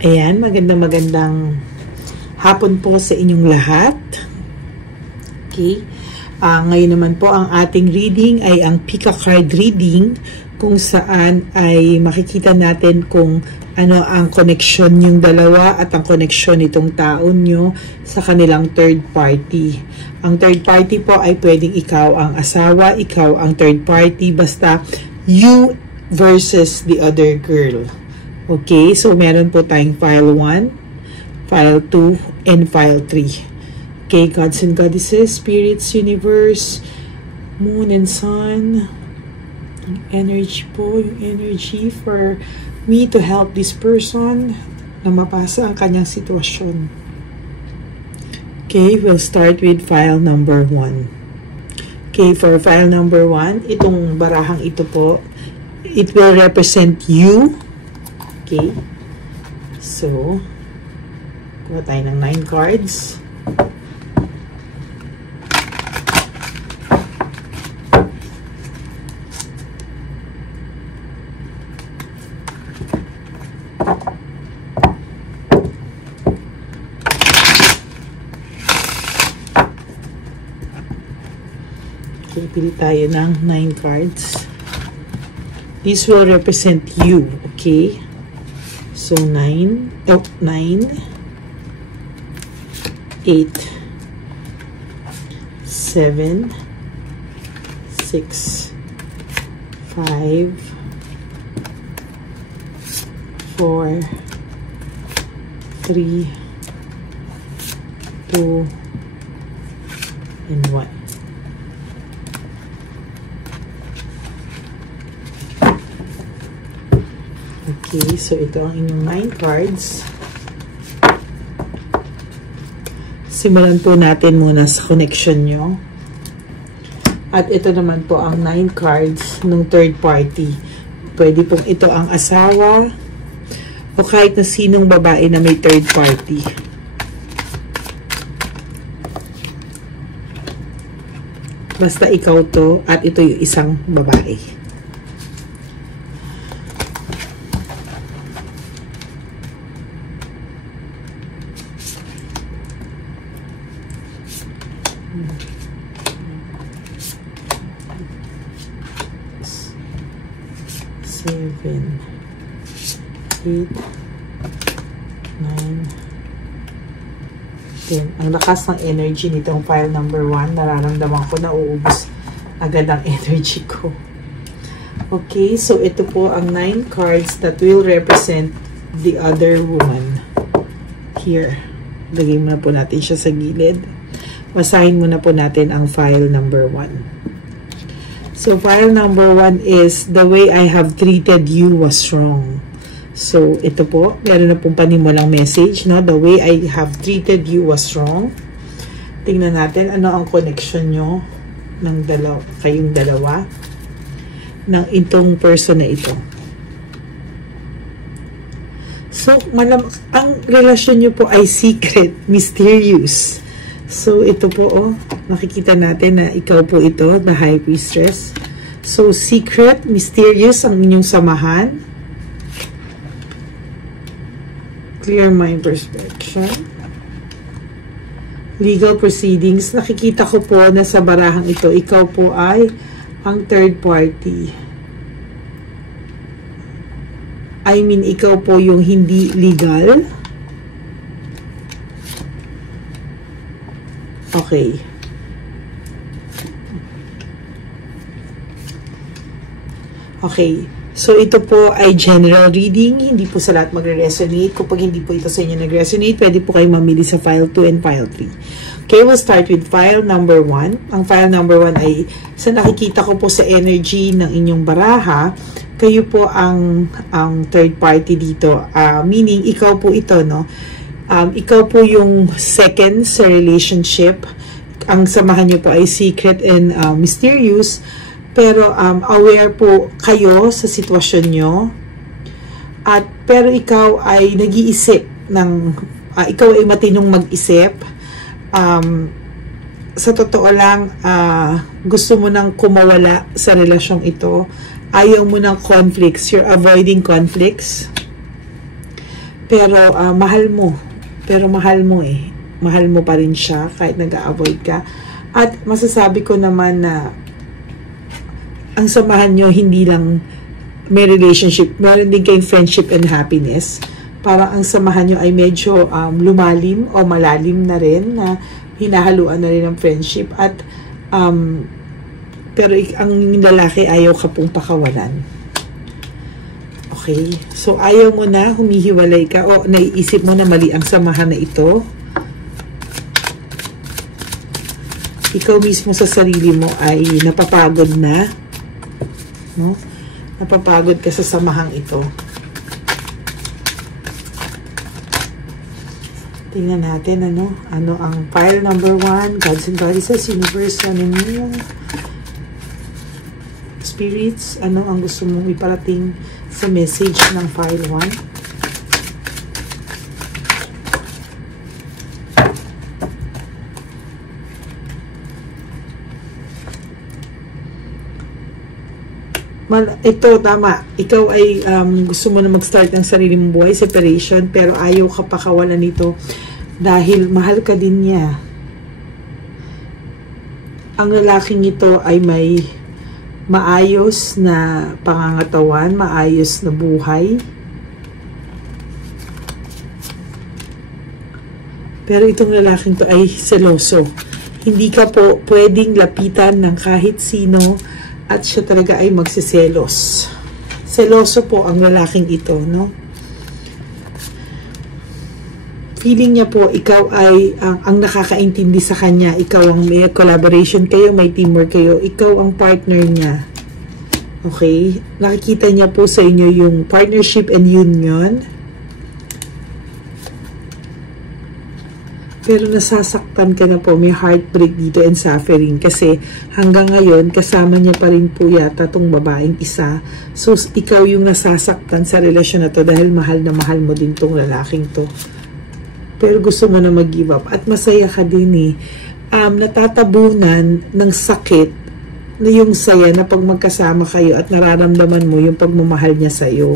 Ayan, magandang hapon po sa inyong lahat. Okay. Ngayon naman po ang ating reading ay ang Pick a Card reading, kung saan ay makikita natin kung ano ang koneksyon yung dalawa at ang koneksyon nitong taon nyo sa kanilang third party. Ang third party po ay pwedeng ikaw ang asawa, ikaw ang third party, basta you versus the other girl. Okay, so meron po tayong file 1, file 2, and file 3. Okay, gods and goddesses, spirits, universe, moon and sun, yung energy po, yung energy for me to help this person na mapasa ang kanyang sitwasyon. Okay, we'll start with file number 1. Okay, for file number 1, itong barahang ito po, it will represent you. Okay, so kuha tayo ng 9 cards. Okay, pili tayo ng 9 cards. This will represent you, okay? So 9, 8, 7, 6, 5, 4, 3, 2, and 1. Okay, so ito ang inyong 9 cards. Simulan po natin muna sa connection nyo. At ito naman po ang 9 cards ng third party. Pwede pong ito ang asawa o kahit na sinong babae na may third party. Basta ikaw to at ito yung isang babae. Seven, 8, 9, 10. Ang lakas ng energy nitong file number 1. Nararamdaman ko na uubos agad ang energy ko. Okay, so ito po ang 9 cards that will represent the other woman. Here. Lagay muna po natin siya sa gilid. Basahin muna po natin ang file number 1. So, file number 1 is, the way I have treated you was wrong. So, ito po, meron na pong panimulang message, no? The way I have treated you was wrong. Tingnan natin, ano ang connection nyo ng kayong dalawa ng itong person na ito. So, ang relasyon nyo po ay secret, mysterious. So, ito po, oh, nakikita natin na ikaw po ito, the High Priestess. So, secret, mysterious ang inyong samahan. Clear mind perspection. Legal proceedings. Nakikita ko po na sa barahang ito, ikaw po ay ang third party. I mean, ikaw po yung hindi legal. Okay. Okay. So, ito po ay general reading. Hindi po sa lahat magre-resonate. Kapag hindi po ito sa inyo nag-resonate, pwede po kayo mamili sa file 2 and file 3. Okay, we'll start with file number 1. Ang file number 1 ay, sa nakikita ko po sa energy ng inyong baraha, kayo po ang third party dito. Meaning, ikaw po ito, no? Ikaw po yung second sa relationship. Ang samahan nyo po ay secret and mysterious. Pero aware po kayo sa sitwasyon nyo. Pero ikaw ay nag-iisip ng, ikaw ay matinong mag-isip. Sa totoo lang, gusto mo nang kumawala sa relasyong ito. Ayaw mo ng conflicts. You're avoiding conflicts. Pero mahal mo. Pero mahal mo eh. Mahal mo pa rin siya kahit nag-a-avoid ka. At masasabi ko naman na ang samahan nyo hindi lang may relationship, meron din kayong friendship and happiness. Parang ang samahan nyo ay medyo lumalim o malalim na rin, na hinahaluan na rin ng friendship. At pero ang lalaki ayaw ka pong pakawalan. Okay? So ayaw mo na, humihiwalay ka, o naiisip mo na mali ang samahan na ito. Ikaw mismo sa sarili mo ay napapagod na, no? Napapagod ka sa samahang ito. Tingnan natin ano ang file number 1, Gods and Goddesses, Universe, ano yung spirits, ano ang gusto mong iparating sa message ng file 1. Ito, tama. Ikaw ay gusto mo na mag-start ng sarili mong buhay, separation, pero ayaw ka pakawalan nito dahil mahal ka din niya. Ang lalaking ito ay may maayos na pangangatawan, maayos na buhay. Pero itong lalaking to ay seloso. Hindi ka po pwedeng lapitan ng kahit sino, at siya talaga ay magsiselos. Seloso po ang lalaking ito, no? Feeling niya po, ikaw ay ang nakakaintindi sa kanya. Ikaw ang may collaboration kayo, may teamwork kayo. Ikaw ang partner niya. Okay? Nakikita niya po sa inyo yung partnership and union. Pero nasasaktan ka na po, may heartbreak dito and suffering kasi hanggang ngayon kasama niya pa rin po yata tong babaeng isa. So ikaw yung nasasaktan sa relasyon na to dahil mahal na mahal mo din tong lalaking to. Pero gusto mo na mag-give up at masaya ka din eh. Natatabunan ng sakit na yung saya na pag magkasama kayo at nararamdaman mo yung pagmamahal niya sa'yo.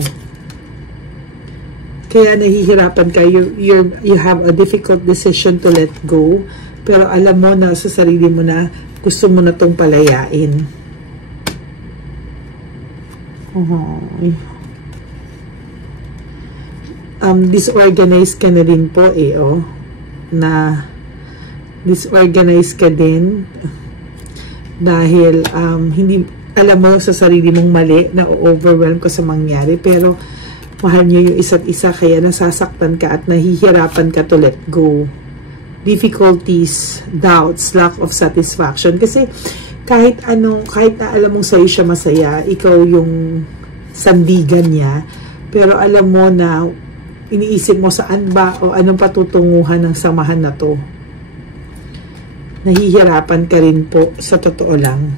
Kaya nahihirapan ka, you have a difficult decision to let go, pero alam mo na sa sarili mo na gusto mo na tong palayain. Disorganized ka na din po eh, oh. Na disorganized ka din dahil hindi alam mo sa sarili mong mali, na overwhelm ka sa mangyari, pero mahal niyo yung isa't isa, kaya nasasaktan ka at nahihirapan ka to let go. Difficulties, doubts, lack of satisfaction. Kasi kahit na alam mong sa'yo siya masaya, ikaw yung sandigan niya, pero alam mo na iniisip mo saan ba o anong patutunguhan ng samahan na to. Nahihirapan ka rin po, sa totoo lang.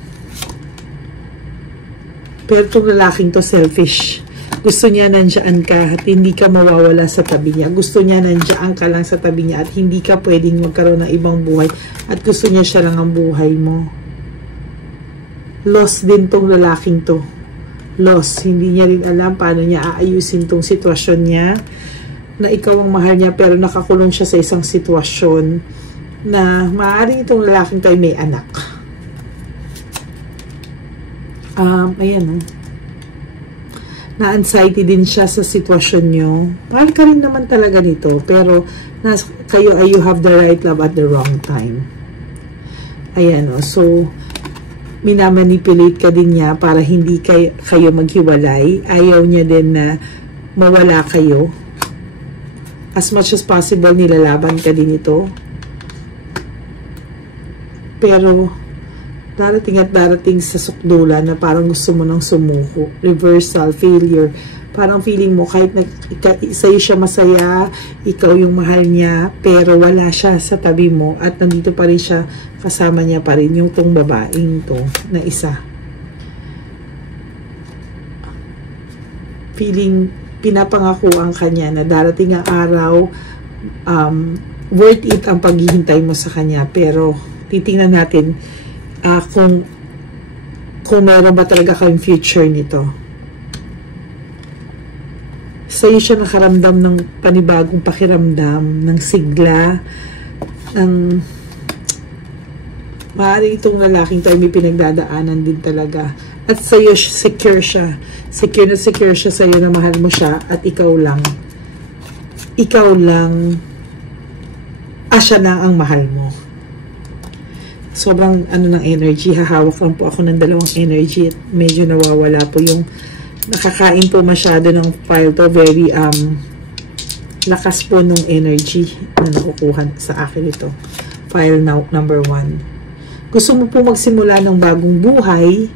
Pero itong lalaking to selfish. Gusto niya nandiyan ka at hindi ka mawawala sa tabi niya. Gusto niya nandiyan ka lang sa tabi niya at hindi ka pwedeng magkaroon ng ibang buhay. At gusto niya siya lang ang buhay mo. Lost din tong lalaking to. Lost. Hindi niya rin alam paano niya aayusin tong sitwasyon niya. Na ikaw ang mahal niya pero nakakulong siya sa isang sitwasyon na maaaring itong lalaking to ay may anak. Ayan na-anxiety din siya sa sitwasyon nyo. Mahal ka rin naman talaga nito, pero kayo ay you have the right love at the wrong time. Ayan so minamanipulate ka din niya para hindi kayo maghiwalay. Ayaw niya din na mawala kayo. As much as possible, nilalaban ka din ito. Pero darating at darating sa sukdulan na parang gusto mo nang sumuko. Reversal, failure. Parang feeling mo kahit sa'yo siya masaya, ikaw yung mahal niya, pero wala siya sa tabi mo at nandito pa rin siya, kasama niya pa rin yung tong babaeng to na isa. Feeling pinapangako ang kanya na darating ang araw, worth it ang paghihintay mo sa kanya, pero titingnan natin kung meron ba talaga kayong future nito. sa'yo siya nakaramdam ng panibagong pakiramdam, ng sigla, ng maaaring itong lalaking tayo may pinagdadaanan din talaga. At sa'yo, secure siya. Secure na secure siya sa'yo na mahal mo siya at ikaw lang, siya lang ang mahal mo. Sobrang ng energy, hahawak lang po ako ng dalawang energy at medyo nawawala po yung nakakain po masyado ng file to. Very lakas po nung energy na nakukuha sa akin ito. File number 1. Gusto mo po magsimula ng bagong buhay,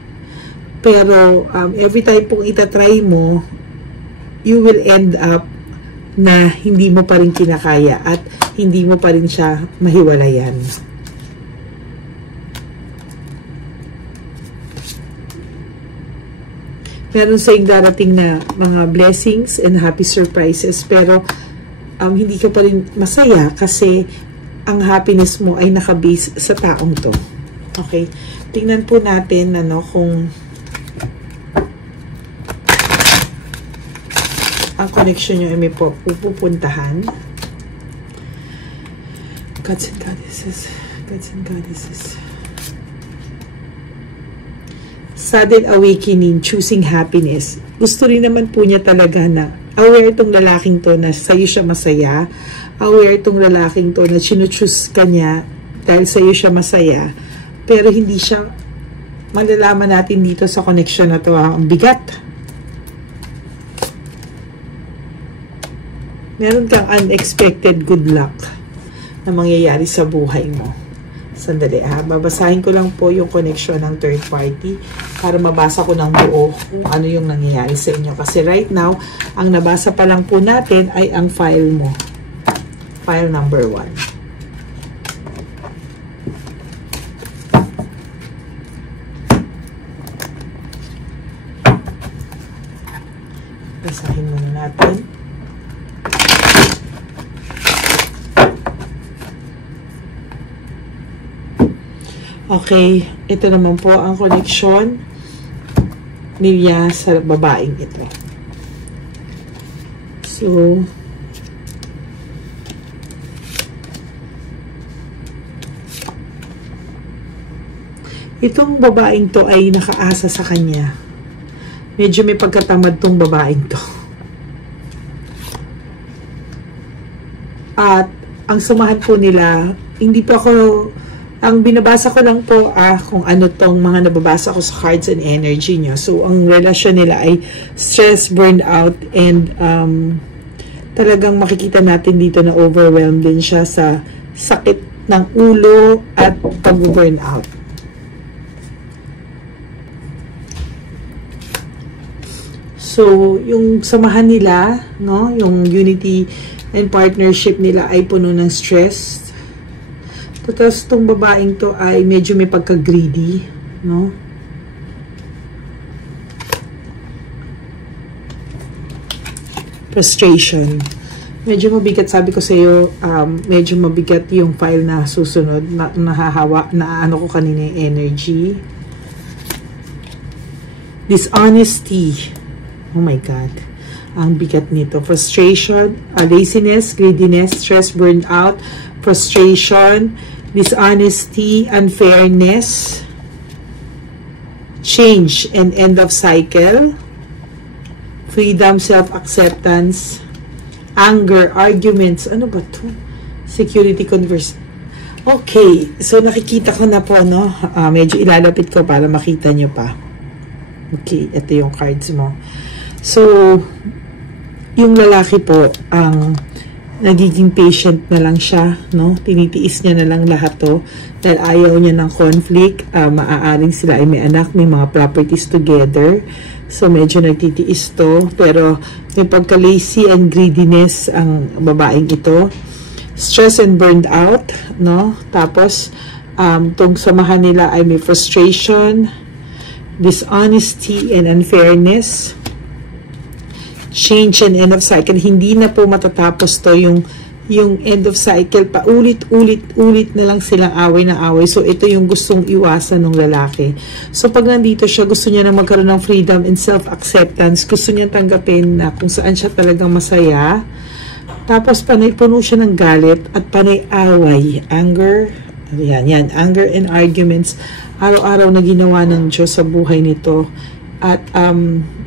pero every time pong itatry mo, you will end up na hindi mo pa rin kinakaya at hindi mo pa rin siya mahiwalayan. Meron sa darating na mga blessings and happy surprises, pero hindi ka pa rin masaya kasi ang happiness mo ay nakabase sa taong to. Okay? Tingnan po natin kung ang connection nyo ay may pupuntahan. Gods and Goddesses. Gods and Goddesses. Sudden awakening, choosing happiness. Gusto rin naman po niya talaga na aware itong lalaking to na sa'yo siya masaya. Aware itong lalaking to na sinuchoose ka niya dahil sa'yo siya masaya. Pero hindi siya, malalaman natin dito sa connection na to, ang bigat. Meron kang unexpected good luck na mangyayari sa buhay mo. Sandali babasahin ko lang po yung connection ng third party para mabasa ko ng buo kung ano yung nangyayari sa inyo. Kasi right now, ang nabasa pa lang po natin ay ang file mo. File number 1. Basahin muna natin. Okay, ito naman po ang connection niya sa babaeng ito. So, itong babaeng to ay nakaasa sa kanya. Medyo may pagkatamad tong babaeng to. At ang samahan po nila, hindi pa ako, ang binabasa ko lang po kung ano tong mga nababasa ko sa cards and energy nyo. So, ang relasyon nila ay stress, burnout, and talagang makikita natin dito na overwhelmed din siya sa sakit ng ulo at pag-burnout. So, yung samahan nila, yung unity and partnership nila ay puno ng stress. Tapos itong babaeng to ay medyo may pagka-greedy, frustration. Medyo mabigat, sabi ko sa iyo, medyo mabigat yung file na susunod, nahahawa, ko kanina yung energy. Dishonesty. Oh my God. Ang bigat nito. Frustration, laziness, greediness, stress, burnout, frustration, dishonesty, unfairness, change and end of cycle, freedom, self-acceptance, anger, arguments, ano ba to? Security, converse. Okay, so nakikita ko na po, medyo ilalapit ko para makita nyo pa. Okay, ito yung cards mo. So, yung lalaki po, ang nagiging patient na lang siya, tinitiis niya na lang lahat to dahil ayaw niya ng conflict. Maaaring sila ay may anak, may mga properties together, so medyo nagtitiis to, pero may pagka-lazy and greediness ang babaeng ito. Stress and burned out, tapos tong samahan nila ay may frustration, dishonesty and unfairness, change and end of cycle. Hindi na po matatapos to yung yung end of cycle, paulit-ulit na lang silang away na away. So, ito yung gustong iwasan ng lalaki. So, pag nandito siya, gusto niya na magkaroon ng freedom and self-acceptance. Gusto niya tanggapin na kung saan siya talagang masaya. Tapos, panay puno siya ng galit at panay away. Anger, yan, anger and arguments. Araw-araw na ginawa ng Diyos sa buhay nito. At,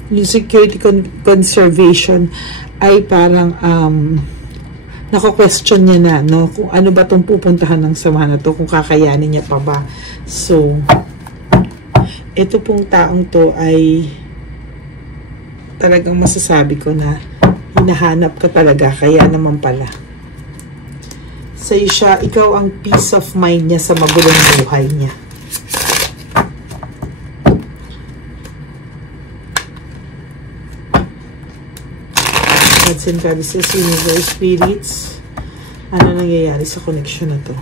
yung security conservation ay parang, nako-question niya na, no? Kung ano ba itong pupuntahan ng samahan na to, kung kakayanin niya pa ba. So, ito pong taong to ay talagang masasabi ko na hinahanap ka talaga, kaya naman pala. Sa'yo siya, ikaw ang peace of mind niya sa magulong buhay niya. Gods and Goddesses, Universe, Spirits, ano nangyayari sa connection na to?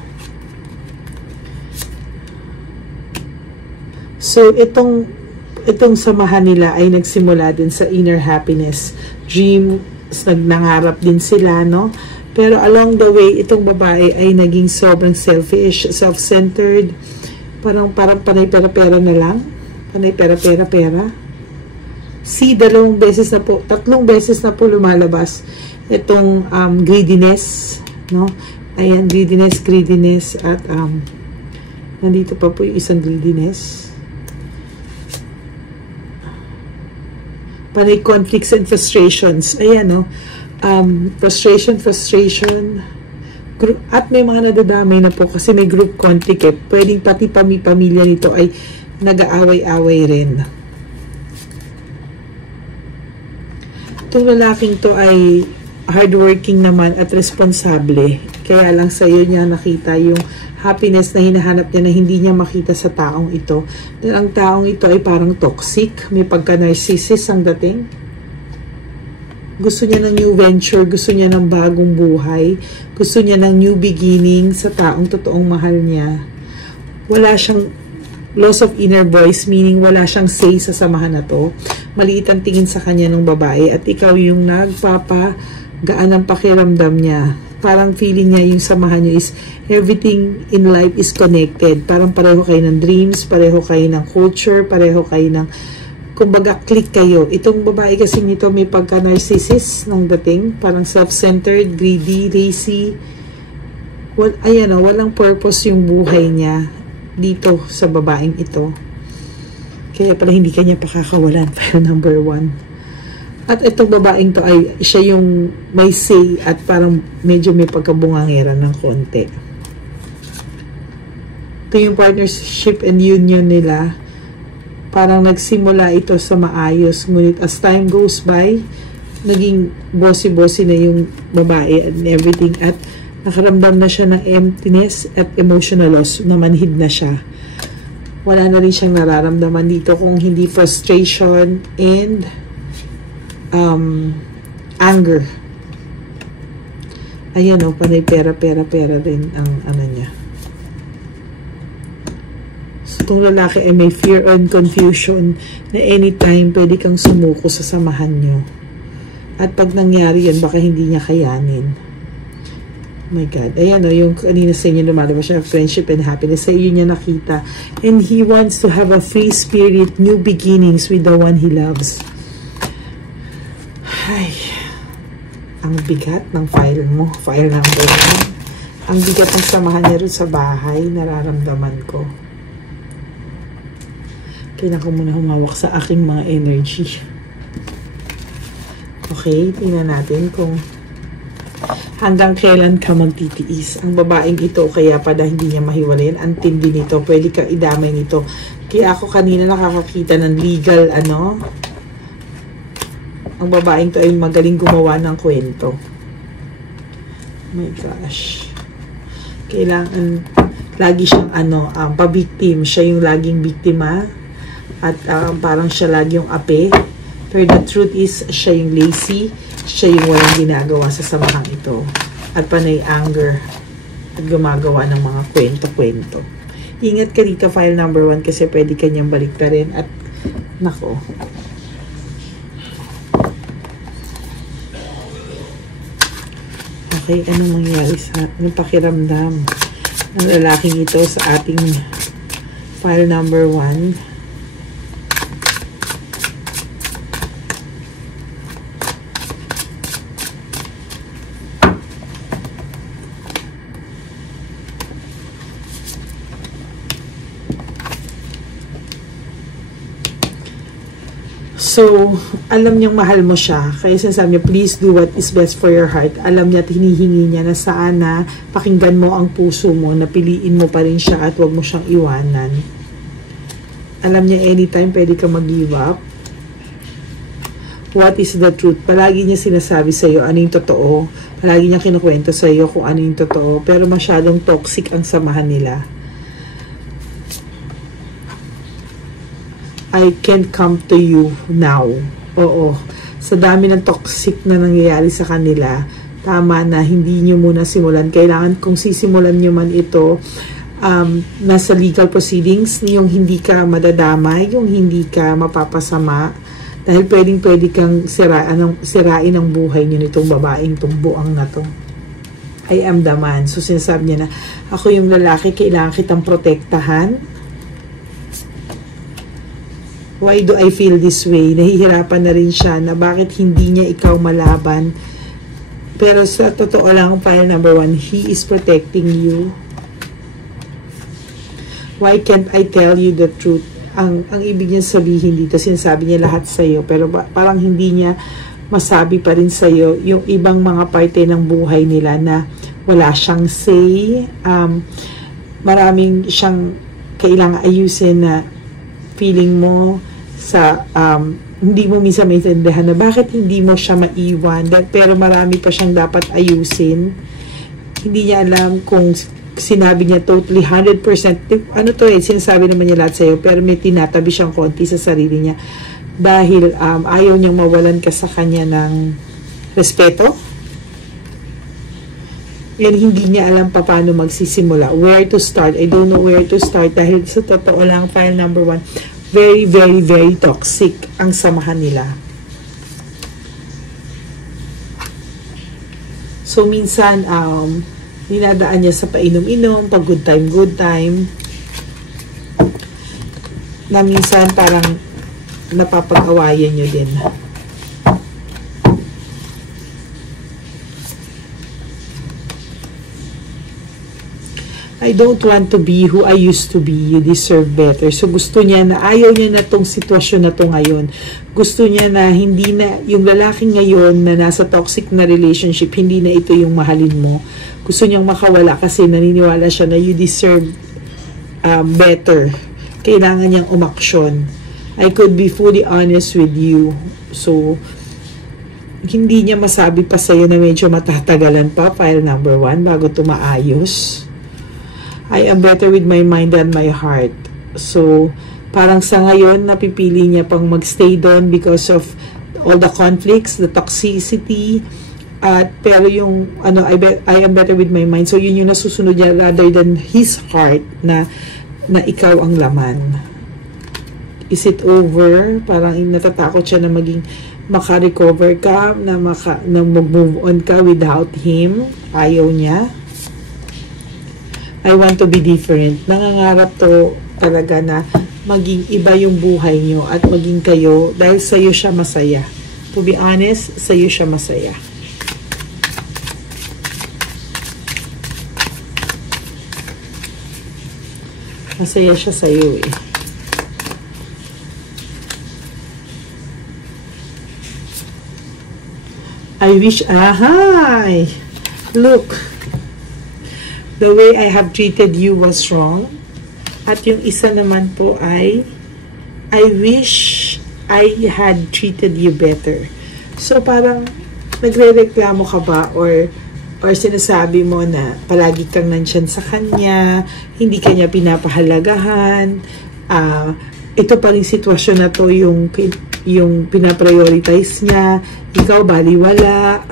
So, itong samahan nila ay nagsimula din sa inner happiness. Dreams, nangarap din sila, no? Pero along the way, itong babae ay naging sobrang selfish, self-centered, parang panay pera-pera na lang. Panay pera-pera. Tatlong beses na po lumalabas itong greediness, no? Ayan, greediness at nandito pa po yung isang greediness. Panay conflicts and frustrations. Ayan, no? Frustration. At may mga nadadamay na po kasi may group conflict eh. Pwedeng pati pamilya nito ay nag-aaway-away rin. Itong lalaking to ay hardworking naman at responsable. Kaya lang sa iyo niya nakita yung happiness na hinahanap niya na hindi niya makita sa taong ito. Dahil ang taong ito ay parang toxic. May pagka-narcissist ang dating. Gusto niya ng new venture. Gusto niya ng bagong buhay. Gusto niya ng new beginning sa taong totoong mahal niya. Wala siyang loss of inner voice, meaning wala siyang say sa samahan na to. Maliit ang tingin sa kanya ng babae at ikaw yung nagpapagaan ng pakiramdam niya. Parang feeling niya yung samahan niyo is everything in life is connected. Parang pareho kayo ng dreams, pareho kayo ng culture, pareho kayo ng, kumbaga, click kayo. Itong babae kasi nito may pagka-narcissist ng dating. Parang self-centered, greedy, lazy. Ayan o, walang purpose yung buhay niya dito sa babaeng ito. Kaya pala hindi kanya pakakawalan. File number 1. At itong babaeng to ay siya yung may say at parang medyo may pagkabungangera ng konti. Ito yung partnership and union nila. Parang nagsimula ito sa maayos. Ngunit as time goes by, naging bossy-bossy na yung babae and everything. At nakaramdam na siya ng emptiness at emotional loss. Namanhid na siya. Wala na rin siyang nararamdaman dito kung hindi frustration and anger. Ayan o, panay pera rin ang ano niya. So, itong lalaki ay may fear and confusion na anytime pwede kang sumuko sa samahan nyo. At pag nangyari yan, baka hindi niya kayanin. Oh my God. Ayan o, yung kanina sa inyo lumalabas siya, friendship and happiness. Sa iyo niya nakita. And he wants to have a free spirit, new beginnings with the one he loves. Ay, ang bigat ng file mo. File number 1. Ang bigat ng samahan niya rin sa bahay. Nararamdaman ko. Kailangan ko muna humawak sa aking mga energy. Okay, tingnan natin kung hanggang kailan ka magtitiis. Ang babaeng ito, kaya pala hindi niya mahiwalayan. Ang tindi nito, pwede ka idamay nito. Kaya ako kanina nakakakita ng legal, ang babaeng to ay magaling gumawa ng kwento. Oh my gosh. Kailangan, lagi siyang, pabiktim. Siya yung laging biktima. At parang siya lagi yung ape. Pero the truth is, siya yung lazy. Siya yung walang ginagawa sa samahang ito. At panay anger. At gumagawa ng mga kwento-kwento. Ingat ka dito, file number 1, kasi pwede kanyang baliktarin. At, nako. Okay, anong mangyayari anong pakiramdam ng lalaking ito sa ating file number 1? So, alam niyang mahal mo siya. Kaya sinasabi niya, please do what is best for your heart. Alam niya at hinihingi niya na sana pakinggan mo ang puso mo, na piliin mo pa rin siya at huwag mo siyang iwanan. Alam niya anytime pwede ka mag-give up. What is the truth? Palagi niya sinasabi sa iyo ano yung totoo. Palagi niya kinukwento sa iyo kung ano yung totoo. Pero masyadong toxic ang samahan nila. I can't come to you now. Oo. Sa dami ng toxic na nangyayari sa kanila, tama na hindi nyo muna simulan. Kailangan kung sisimulan nyo man ito, nasa legal proceedings, yung hindi ka madadamay, yung hindi ka mapapasama, dahil pwede kang sirain ang buhay nyo nitong babaeng tumbuang na to. I am the man. So sinasabi niya na, ako yung lalaki, kailangan kitang protektahan. Why do I feel this way? Nahihirapan na rin siya na bakit hindi niya ikaw malaban. Pero sa totoo lang, file number 1, he is protecting you. Why can't I tell you the truth? Ang ibig niya sabihin dito, sinasabi niya lahat sa iyo, pero parang hindi niya masabi pa rin sa iyo yung ibang mga parte ng buhay nila na wala siyang say. Maraming siyang kailangang ayusin na feeling mo sa hindi mo minsan maintindihan na bakit hindi mo siya maiwan, pero marami pa siyang dapat ayusin. Hindi niya alam kung sinabi niya totally 100%, ano to sinasabi naman niya lahat sa'yo, pero may tinatabi siyang konti sa sarili niya dahil ayaw niyang mawalan ka sa kanya ng respeto. And hindi niya alam pa paano magsisimula, where to start. I don't know where to start dahil sa totoo lang, file number 1, very, very, very toxic ang samahan nila. So, minsan, ninadaan niya sa painom-inom, pag good time, na minsan parang napapag-awayan niyo din. I don't want to be who I used to be. You deserve better. So, gusto niya na, ayaw niya na tong sitwasyon na to ngayon. Gusto niya na hindi na, yung lalaki ngayon na nasa toxic na relationship, hindi na ito yung mahalin mo. Gusto niyang makawala kasi naniniwala siya na you deserve better. Kailangan niyang umaksyon. I could be fully honest with you. So, hindi niya masabi pa sa'yo na medyo matatagalan pa, file number 1, bago tumaayos. I am better with my mind than my heart. So, parang sa ngayon, napipili niya pang magstay doon because of all the conflicts, the toxicity, pero yung, I am better with my mind. So, yun yung nasusunod niya rather than his heart na ikaw ang laman. Is it over? Parang natatakot siya na maka-recover ka, na mag-move on ka without him. Ayaw niya. I want to be different. Nangangarap to talaga na maging iba yung buhay nyo at maging kayo dahil sa'yo siya masaya. To be honest, sa'yo siya masaya. Masaya siya sa'yo eh. I wish, ahay! Look! The way I have treated you was wrong. At yung isa naman po ay, I wish I had treated you better. So parang nagre-reklamo ka ba or sinasabi mo na palagi kang nandyan sa kanya, hindi kanya pinapahalagahan, ito pa rin sitwasyon na to yung pinaprioritize niya, ikaw baliwala,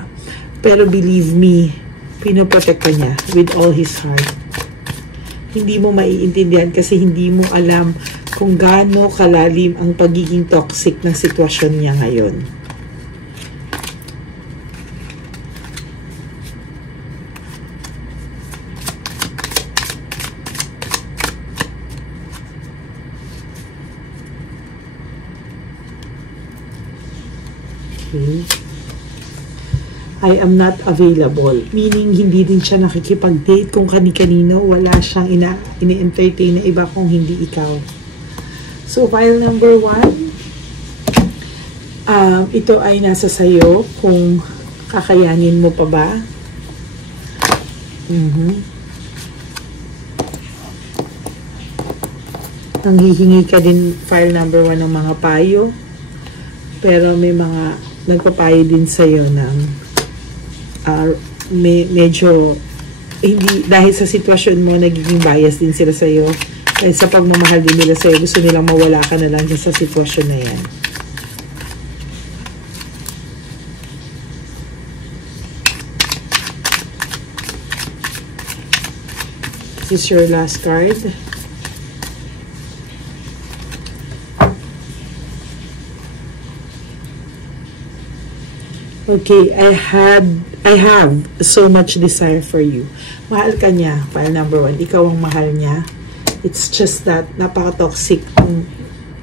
pero believe me, pinoprotect ka niya with all his heart. Hindi mo maiintindihan kasi hindi mo alam kung gaano kalalim ang pagiging toxic ng sitwasyon niya ngayon. Okay. I am not available. Meaning, hindi din siya nakikipag-date kung kani-kanino. Wala siyang ini-entertain na iba kung hindi ikaw. So, file number 1. Ito ay nasa sayo kung kakayanin mo pa ba. Nanghihingi ka din, file number 1, ng mga payo. Pero may mga nagpapayo din sa'yo ng medyo hindi, dahil sa sitwasyon mo, nagiging bias din sila sa'yo. Dahil sa pagmamahal din nila sa'yo, gusto nilang mawala ka na lang sa sitwasyon na yan. This is your last card. Okay, I have so much desire for you. Mahal ka niya, file number 1. Ikaw ang mahal niya. It's just that napaka-toxic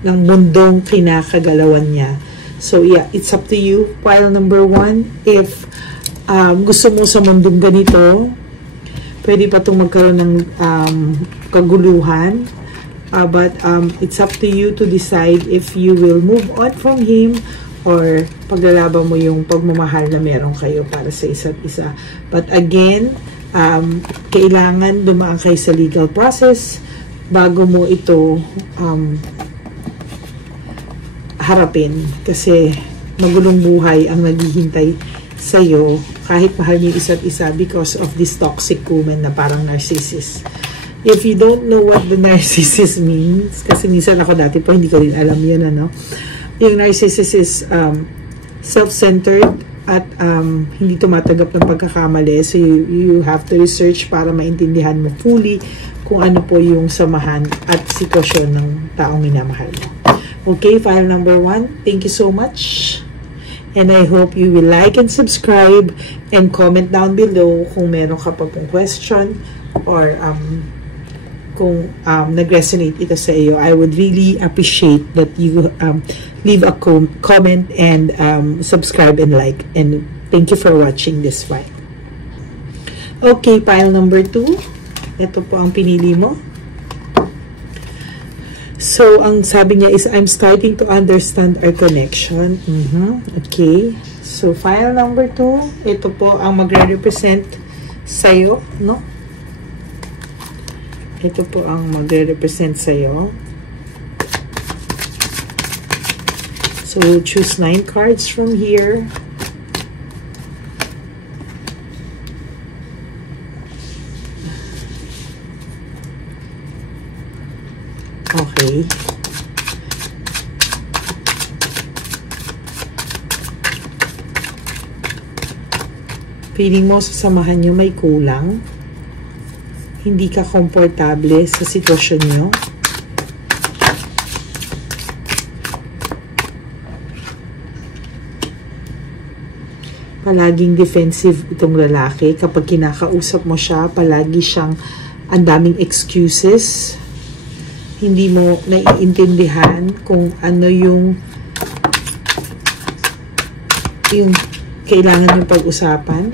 ng mundong kinakagalawan niya. So yeah, it's up to you. File number 1. If gusto mo sa mundong ganito, pwede pa itong magkaroon ng kaguluhan. But it's up to you to decide if you will move on from him or paglalaban mo yung pagmamahal na meron kayo para sa isa't isa. But again, kailangan dumaan kayo sa legal process bago mo ito harapin. Kasi magulong buhay ang naghihintay sa'yo kahit mahal niyo isa't isa because of this toxic woman na parang narcissist. If you don't know what the narcissist means, kasi minsan ako dati pa hindi ko rin alam yun, ano? Yung narcissist is self-centered at hindi tumatanggap ng pagkakamali. So you have to research para maintindihan mo fully kung ano po yung samahan at sitwasyon ng taong minamahal mo. Okay, file number 1. Thank you so much. And I hope you will like and subscribe and comment down below kung meron ka pa pong question or kung nag-resonate ito sa iyo. I would really appreciate that you leave a comment and subscribe and like. And thank you for watching this file. Okay, file number 2. Ito po ang pinili mo. So, ang sabi niya is, I'm starting to understand our connection. Okay. So, file number 2. Ito po ang magre-represent sa'yo, no? Ito po ang magre-represent sa'yo. So, choose 9 cards from here. Okay. Feeling mo sa samahan nyo may kulang. Hindi ka komportable sa sitwasyon nyo. Palaging defensive itong lalaki. Kapag kinakausap mo siya, palagi siyang ang daming excuses. Hindi mo naiintindihan kung ano yung kailangan yung pag-usapan.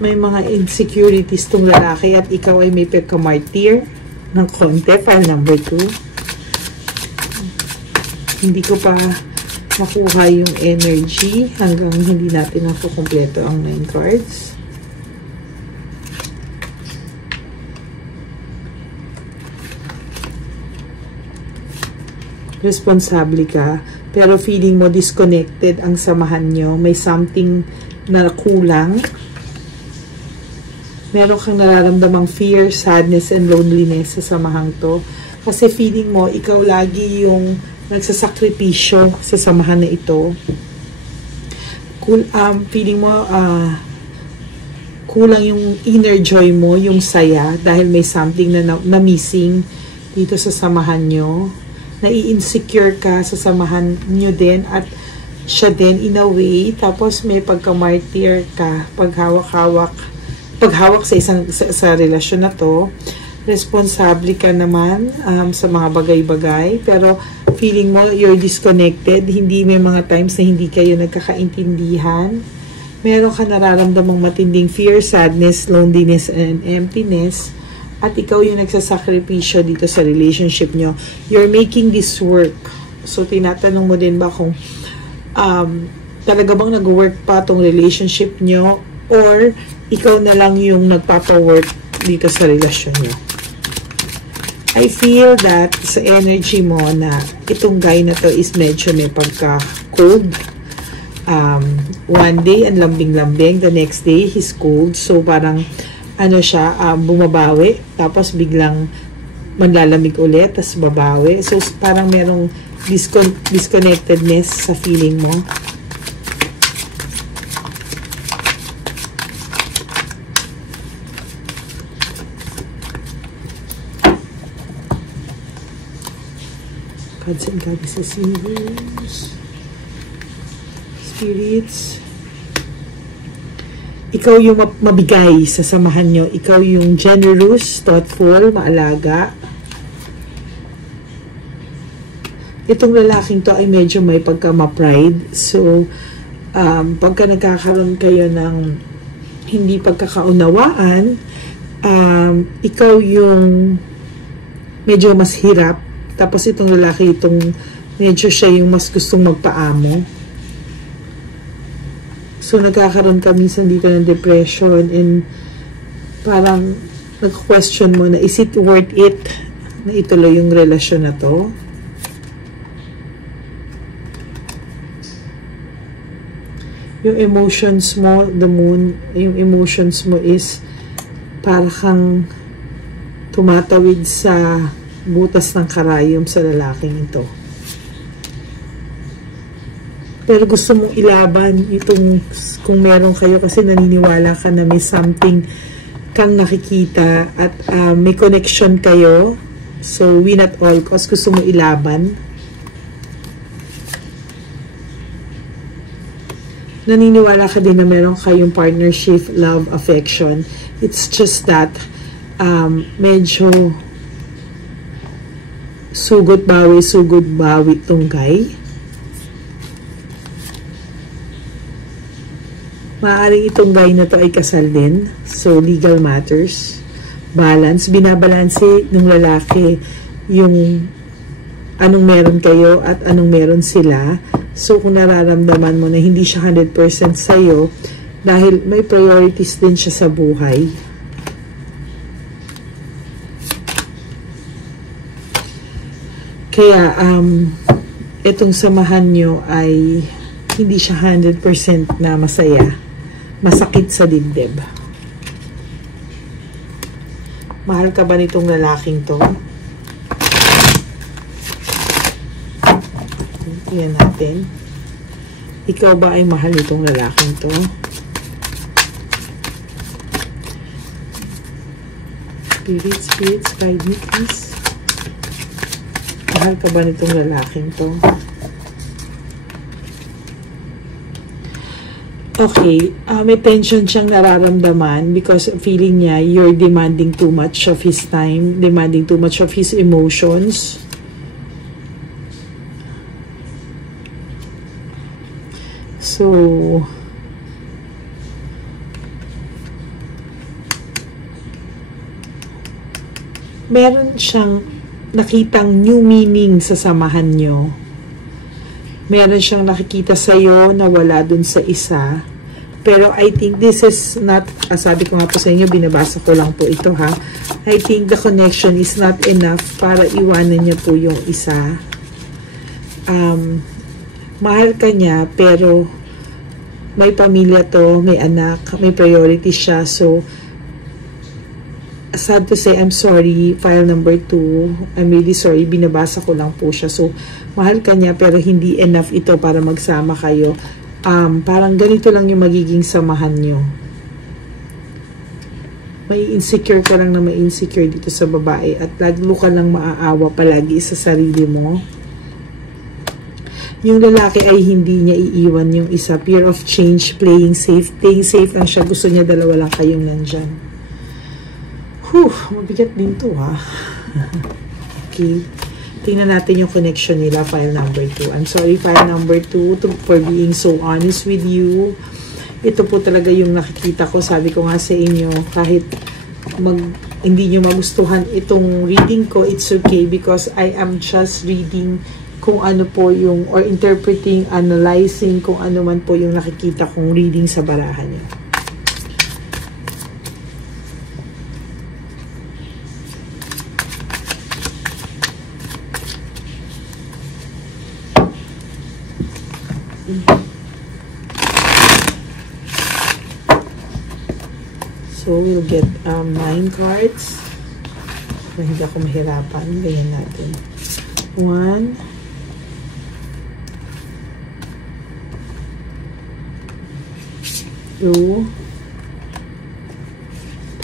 May mga insecurities tong lalaki at ikaw ay may pagka-martyr ng konti. File number 2. Hindi ko pa makuha yung energy hanggang hindi natin nakukumpleto ang 9 cards. Responsable ka, pero feeling mo disconnected ang samahan nyo. May something na kulang. Meron kang nararamdamang fear, sadness, and loneliness sa samahang to. Kasi feeling mo, ikaw lagi yung nagsasakripisyo sa samahan na ito. Feeling mo, kulang yung inner joy mo, yung saya, dahil may something na missing dito sa samahan nyo. Nai-insecure ka sa samahan nyo din at siya din in a way. Tapos may pagka-martyr ka, paghawak sa relasyon na to. responsable ka naman sa mga bagay-bagay, pero feeling mo you're disconnected, hindi may mga times na hindi kayo nagkakaintindihan, meron ka nararamdamang matinding fear, sadness, loneliness, and emptiness, at ikaw yung nagsasakripisyo dito sa relationship nyo. You're making this work. So, tinatanong mo din ba kung talaga bang nag-work pa tong relationship nyo, or ikaw na lang yung nagpapa-work dito sa relasyon nyo. I feel that sa energy mo na itong guy na to is medyo may pagka-cold. One day, ang lambing-lambing. The next day, he's cold. So, parang, ano siya, bumabawi. Tapos, biglang manlalamig ulit. Tapos, babawi. So, parang merong disconnectedness sa feeling mo. Gods and Goddesses, Universe, Spirits. Ikaw yung mabigay sa samahan nyo. Ikaw yung generous, thoughtful, maalaga. Itong lalaking to ay medyo may pagka-ma-pride. So, pagka nagkakaroon kayo ng hindi pagkakaunawaan, ikaw yung medyo mas hirap. Tapos itong lalaki, medyo siya yung mas gustong magpaamo. So, nagkakaroon ka minsan dito ng depression, and parang nag-question mo na, is it worth it na ituloy yung relasyon na to? Yung emotions mo, the moon, yung emotions mo is para kang tumatawid sa butas ng karayom sa lalaking ito. Pero gusto mong ilaban itong, kung meron kayo, kasi naniniwala ka na may something kang nakikita at may connection kayo. So, win at all cost. Gusto mong ilaban. Naniniwala ka din na meron kayong partnership, love, affection. It's just that medyo sugod bawi tong guy. Maaaring itong guy na to ay kasal din. So, legal matters. Balance. Binabalanse ng lalaki yung anong meron kayo at anong meron sila. So, kung nararamdaman mo na hindi siya 100% sa'yo, dahil may priorities din siya sa buhay. Kaya, itong samahan nyo ay hindi siya 100% na masaya. Masakit sa dibdib. Mahal ka ba nitong lalaking to? Tingnan natin. Ikaw ba ay mahal nitong lalaking to? Spirits, guide me please. Mahal ka ba nitong lalaking to? Okay, may tension siyang nararamdaman because feeling niya you're demanding too much of his time, demanding too much of his emotions. So, meron siyang nakitang new meaning sa samahan nyo. Meron siyang nakikita sa'yo na wala dun sa isa. Pero I think this is not, sabi ko nga po sa inyo, binabasa ko lang po ito ha. I think the connection is not enough para iwanan niya po yung isa. Mahal ka niya, pero may pamilya to, may anak, may priority siya. So, sad to say, I'm sorry, file number 2, I'm really sorry, binabasa ko lang po siya. So, mahal ka niya, pero hindi enough ito para magsama kayo. Parang ganito lang yung magiging samahan nyo. May insecure ka lang na may insecure dito sa babae, at lalo ka lang maaawa palagi sa sarili mo. Yung lalaki ay hindi niya iiwan yung isa. Fear of change, playing safe lang siya. Gusto niya dalawa lang kayong nandyan. Mabigat din to ha. Okay. Tingnan natin yung connection nila, file number 2. I'm sorry, file number 2, for being so honest with you. Ito po talaga yung nakikita ko. Sabi ko nga sa inyo, kahit hindi nyo magustuhan itong reading ko, it's okay because I am just reading kung ano po yung, or interpreting, analyzing kung ano man po yung nakikita kong reading sa barahan nyo. So, we'll get 9 cards. Hindi ako mahirapan. Ganyan natin. 1, 2,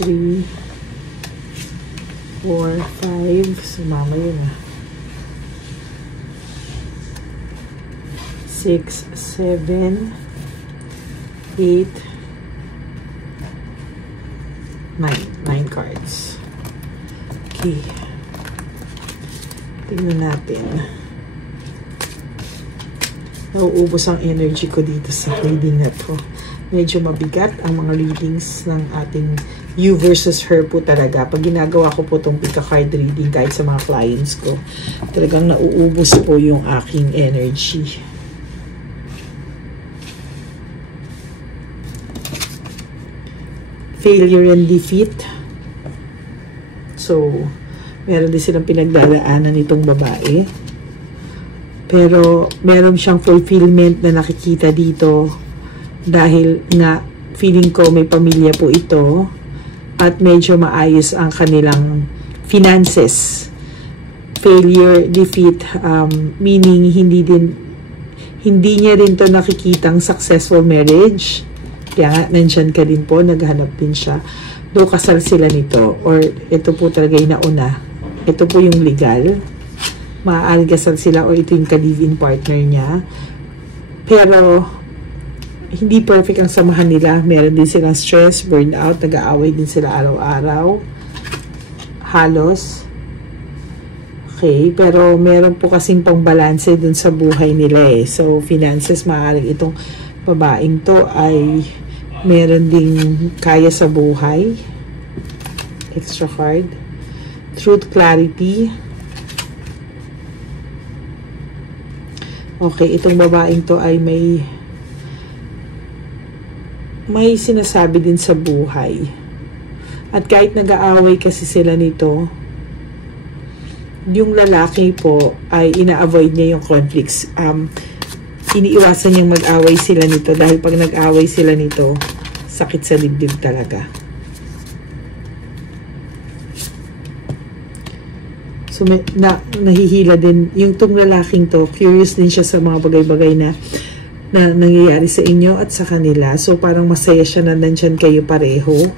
3, 4, 5. Sumama yun ah. 6, 7, 8, 9 cards. Okay. Tingnan natin. Nauubos ang energy ko dito sa reading na to. Medyo mabigat ang mga readings ng ating you versus her po talaga. Pag ginagawa ko po itong pick-a-card reading kahit sa mga clients ko, talagang nauubos po yung aking energy. Failure and defeat. So, meron din silang pinagdadaanan nitong babae. Pero, meron siyang fulfillment na nakikita dito dahil nga, feeling ko may pamilya po ito at medyo maayos ang kanilang finances. Failure, defeat, meaning hindi niya rin to nakikitang successful marriage. Kaya nga, nandyan ka din po, naghanap din siya. Do kasal sila nito, or ito po talaga yung nauna. Ito po yung legal. Maaaring kasal sila, o ito yung ka-live-in partner niya. Pero, hindi perfect ang samahan nila. Meron din silang stress, burnout, nag-aaway din sila araw-araw. Halos. Okay, pero meron po kasing pang-balanse dun sa buhay nila eh. So, finances, maaaring itong babaeng to ay meron ding kaya sa buhay. Extra card. Truth, clarity. Okay, itong babaeng to ay may sinasabi din sa buhay. At kahit nag-aaway kasi sila nito, yung lalaki po ay ina-avoid niya yung conflicts. Iniiwasan niyang mag-away sila nito dahil pag nag-away sila nito, sakit sa dibdib talaga. So, nahihila din. Yung tong lalaking to, curious din siya sa mga bagay-bagay na nangyayari sa inyo at sa kanila. So, parang masaya siya na nandyan kayo pareho.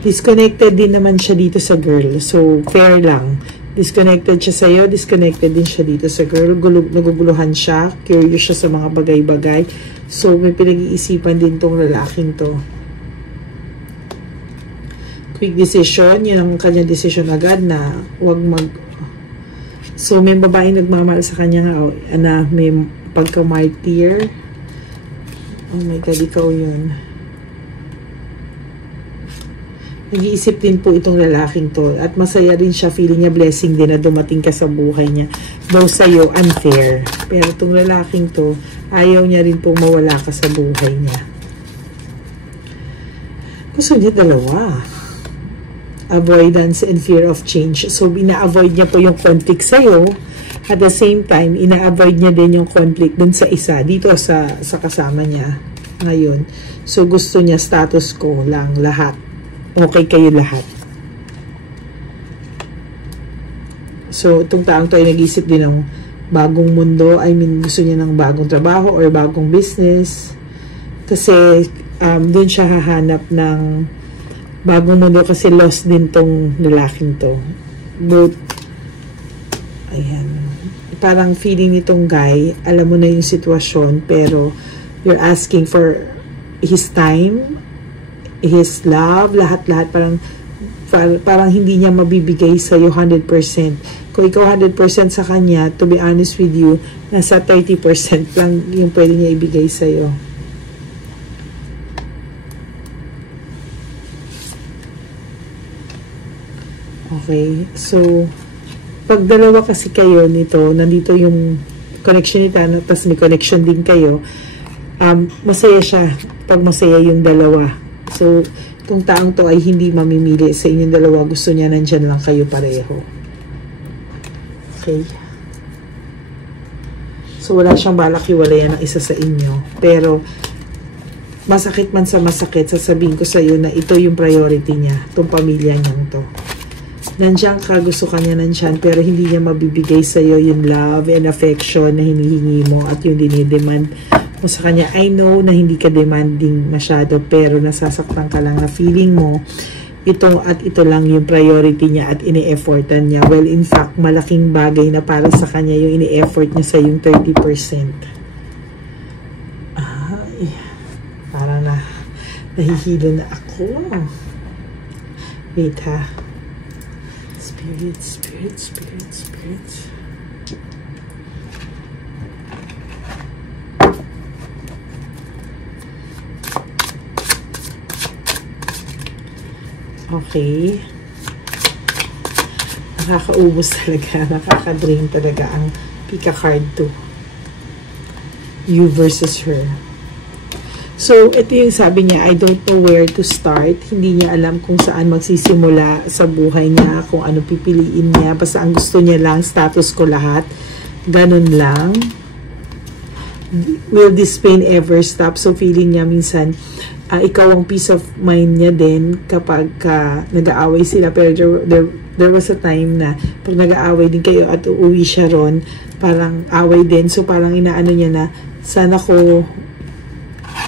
Disconnected din naman siya dito sa girl. So, fair lang. Disconnected siya sa'yo, disconnected din siya dito sa girl. Naguguluhan siya, curious siya sa mga bagay-bagay. So, may pinag-iisipan din tong lalaking to. Quick decision, yun ang kanyang decision agad na huwag So, may babae nagmamahal sa kanya nga, na may pagka-martyr. Oh my God, ikaw yun. Nag-iisip din po itong lalaking to. At masaya rin siya. Feeling niya blessing din na dumating ka sa buhay niya. Though sa'yo, unfair. Pero itong lalaking to, ayaw niya rin pong mawala ka sa buhay niya. Gusto niya dalawa. Avoidance and fear of change. So, ina-avoid niya po yung conflict sa'yo. At the same time, ina-avoid niya din yung conflict dun sa isa. Dito sa kasama niya ngayon. So, gusto niya status quo lang lahat. Okay kayo lahat. So, itong taong to ay nag-isip din ng bagong mundo. I mean, gusto niya ng bagong trabaho or bagong business. Kasi, doon siya hahanap ng bagong mundo kasi lost din tong lalaking to. But, ayan. Parang feeling nitong guy, alam mo na yung sitwasyon, pero you're asking for his time. his love, lahat-lahat, parang hindi niya mabibigay sa'yo 100%. Kung ikaw 100% sa kanya, to be honest with you, nasa 30% lang yung pwede niya ibigay sa'yo. Okay, so pag dalawa kasi kayo nito, nandito yung connection ni Tana, tapos may connection din kayo, masaya siya pag masaya yung dalawa. So, kung taong to ay hindi mamimili sa inyong dalawa, gusto niya nandyan lang kayo pareho. Okay. So, wala siyang balak hiwalayan ng isa sa inyo. Pero, masakit man sa masakit, sasabihin ko sa iyo na ito yung priority niya, itong pamilya niyang to. Nandiyan ka, gusto ka niya nandiyan, pero hindi niya mabibigay sa iyo yung love and affection na hinihingi mo at yung dinidemand mo sa kanya. I know na hindi ka demanding masyado, pero nasasaktan ka lang na feeling mo ito at ito lang yung priority niya at ini-effortan niya. Well, in fact, malaking bagay na para sa kanya yung ini-effort niya sa yung 30%. Ay, parang nahihilo na ako. Wait ha. Spirit, spirit, spirit, spirit. Okay. Nakakaubos talaga. Nakaka-drain talaga ang Pika card 2. You versus her. So, ito yung sabi niya, I don't know where to start. Hindi niya alam kung saan magsisimula sa buhay niya, kung ano pipiliin niya. Basta ang gusto niya lang, status ko lahat. Ganun lang. Will this pain ever stop? So, feeling niya minsan, ikaw ang peace of mind niya din kapag nag-aaway sila. Pero there was a time na pag nag-aaway din kayo at uuwi siya ron, parang away din. So, parang inaano niya na, sana ko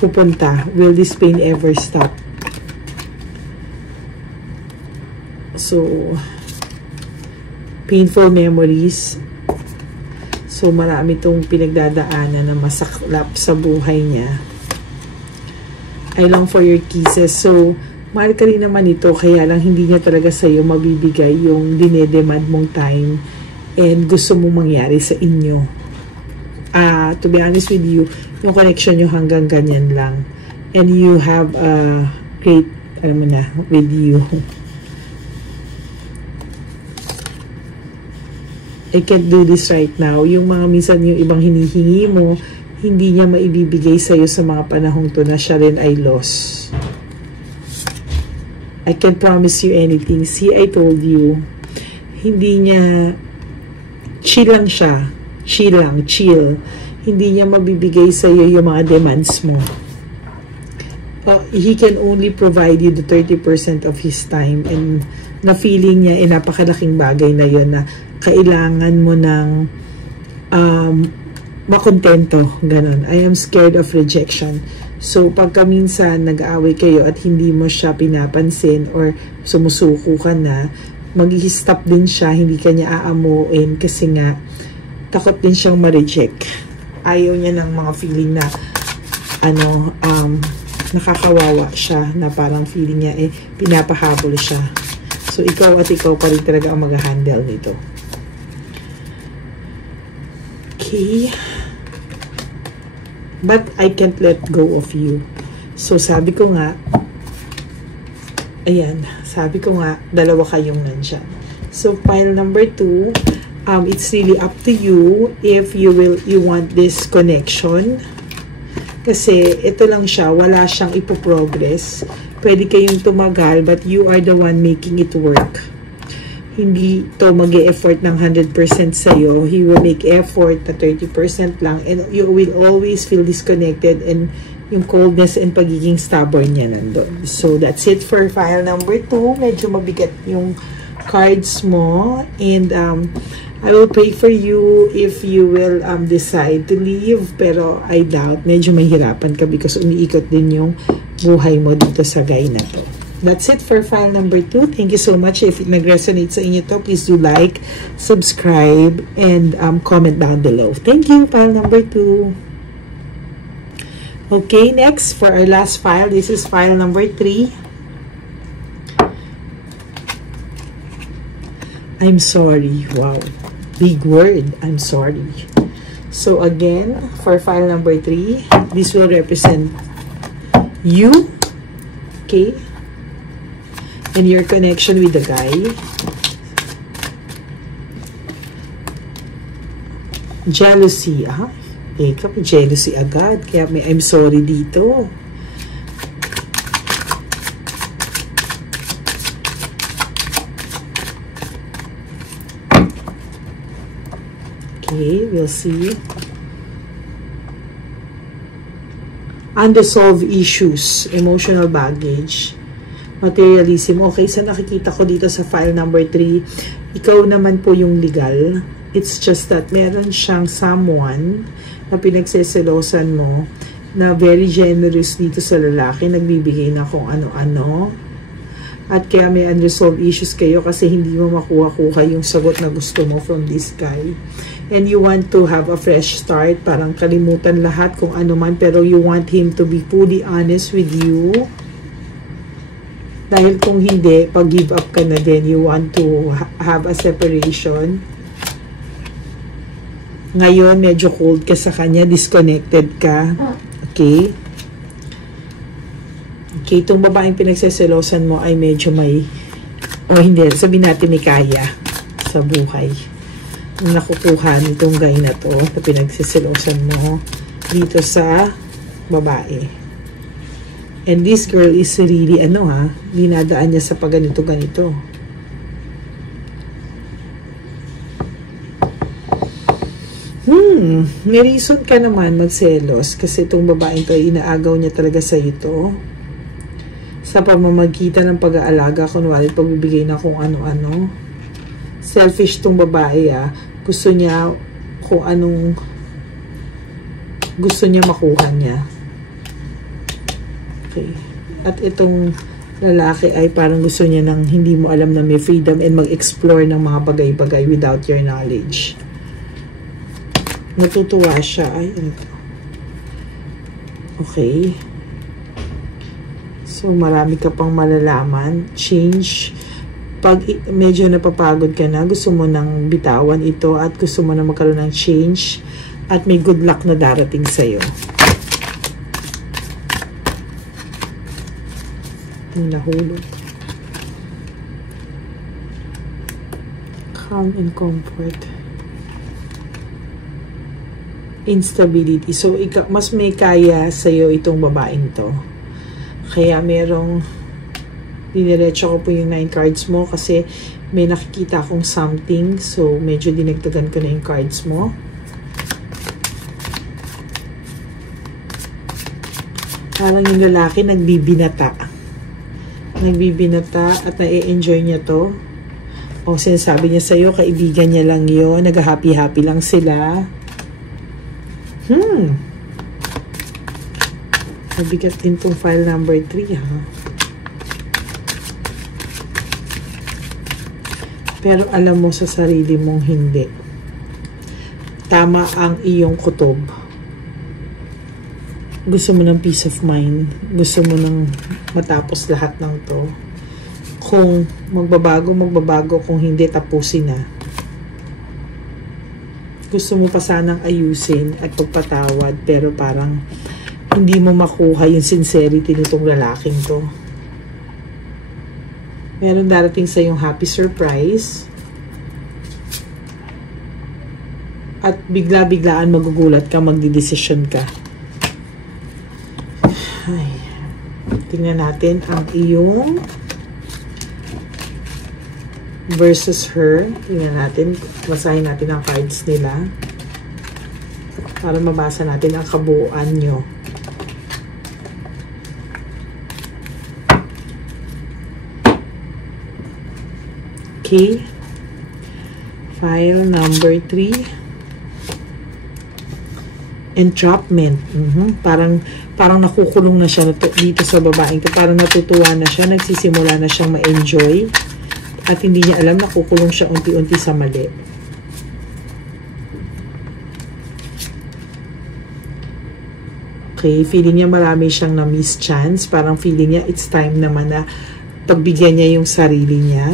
pupunta. Will this pain ever stop? So, painful memories. So, marami itong pinagdadaanan na masaklap sa buhay niya. I long for your kisses. So, mahal ka rin naman ito, kaya lang hindi niya talaga sa'yo mabibigay yung dinedemand mong time and gusto mong mangyari sa inyo. To be honest with you, yung connection nyo hanggang ganyan lang. And you have a great, alam mo na, with you. I can't do this right now. Yung mga minsan yung ibang hinihingi mo, hindi niya maibibigay sa'yo sa mga panahong to na siya rin ay lost. I can't promise you anything. See, I told you, hindi niya, chill lang siya. Chill lang, chill. Hindi niya mabibigay sa iyo yung mga demands mo. He can only provide you the 30% of his time, and na feeling niya napakalaking bagay na yun na kailangan mo ng makontento, ganun. I am scared of rejection. So, pagka minsan nag-aaway kayo at hindi mo siya pinapansin or sumusuko ka na, mag-i-stop din siya, hindi ka niya aamuin kasi nga takot din siyang ma-reject. Ayaw niya ng mga feeling na nakakawawa siya, na parang feeling niya pinapahabol siya. So, ikaw at ikaw pa rin talaga ang mag-handle nito. Okay. But I can't let go of you. So, sabi ko nga, ayan, sabi ko nga, dalawa kayong nandyan. So, pile number 2, it's really up to you if you want this connection. Kasi ito lang siya, wala siyang ipoprogress. Pwede kayong tumagal, but you are the one making it work. Hindi to mag-e-effort ng 100% sa'yo. He will make effort na 30% lang, and you will always feel disconnected, and yung coldness and pagiging stubborn niya nandun. So, that's it for file number 2. Medyo mabigat yung cards mo, and I will pray for you if you will decide to leave, pero I doubt, medyo mahirapan ka because umiikot din yung buhay mo dito sa guy na to. That's it for file number 2. Thank you so much. If it nag-resonate sa inyo to, please do like, subscribe, and comment down below. Thank you, file number 2. Okay, next, for our last file, this is file number 3. I'm sorry. Wow. Big word. I'm sorry. So again, for file number 3, this will represent you. Okay? And your connection with the guy. Jealousy. Teka, jealousy agad. Kaya may I'm sorry dito. Okay, we'll see. Unresolved issues, emotional baggage, materialism. Okay, sa nakikita ko dito sa file number 3, ikaw naman po yung legal. It's just that meron siyang someone na pinagseselosan mo na very generous dito sa lalaki, nagbibigay na kung ano-ano. At kaya may unresolved issues kayo kasi hindi mo makuha-kuha yung sagot na gusto mo from this guy. And you want to have a fresh start, parang kalimutan lahat kung ano man, pero you want him to be fully honest with you. Dahil kung hindi, pag-give up ka na din, you want to have a separation. Ngayon, medyo cold ka sa kanya, disconnected ka. Okay? Okay, itong babaeng pinagseselosan mo ay medyo may, o hindi, sabihin natin may kaya sa buhay. Nakukuha nitong guy na to, na pinagseselosan mo dito sa babae. And this girl is really, dinadaan niya sa pagganito-ganito. May reason ka naman magselos kasi itong babaeng to, inaagaw niya talaga sa ito. Sa pamamagitan ng pag-aalaga, kunwari pagbibigay na kung ano-ano. Selfish tong babae, gusto niya kung anong gusto niya makuha niya. Okay. At itong lalaki ay parang gusto niya ng hindi mo alam na may freedom and mag-explore ng mga bagay-bagay without your knowledge. Natutuwa siya. Ay, okay. So, marami ka pang malalaman. Change. Pag medyo napapagod ka na, gusto mo nang bitawan ito at gusto mo na magkaroon ng change at may good luck na darating sa'yo. Nahulog. Calm and comfort. Instability. So, mas may kaya sa'yo itong babaeng to. Kaya merong diniretso ko po yung 9 cards mo kasi may nakikita akong something. So, medyo dinagdagan ko na yung cards mo. Parang yung lalaki nagbibinata. Nagbibinata at na-enjoy niya to. O sinasabi niya sa'yo, kaibigan niya lang yun. Nag-happy-happy lang sila. Mabigat din tong file number 3, Pero alam mo sa sarili mong hindi. Tama ang iyong kutob. Gusto mo ng peace of mind. Gusto mo ng matapos lahat ng to. Kung magbabago. Kung hindi, tapusin na. Gusto mo pa sanang ayusin at pagpatawad, pero parang hindi mo makuha yung sincerity nitong lalaking to. Meron darating sa yung happy surprise. At bigla-biglaan magugulat ka, magdidesisyon ka. Ay, tingnan natin ang iyong versus her. Tingnan natin, basahin natin ang cards nila para mabasa natin ang kabuuan nyo. Okay. File number 3. Entrapment. Parang nakukulong na siya dito sa babaeng ito. Parang natutuwa na siya, nagsisimula na siyang ma-enjoy. At hindi niya alam, nakukulong siya unti-unti sa mali. Okay, feeling niya marami siyang na-miss chance. Parang feeling niya, it's time naman na pagbigyan niya yung sarili niya.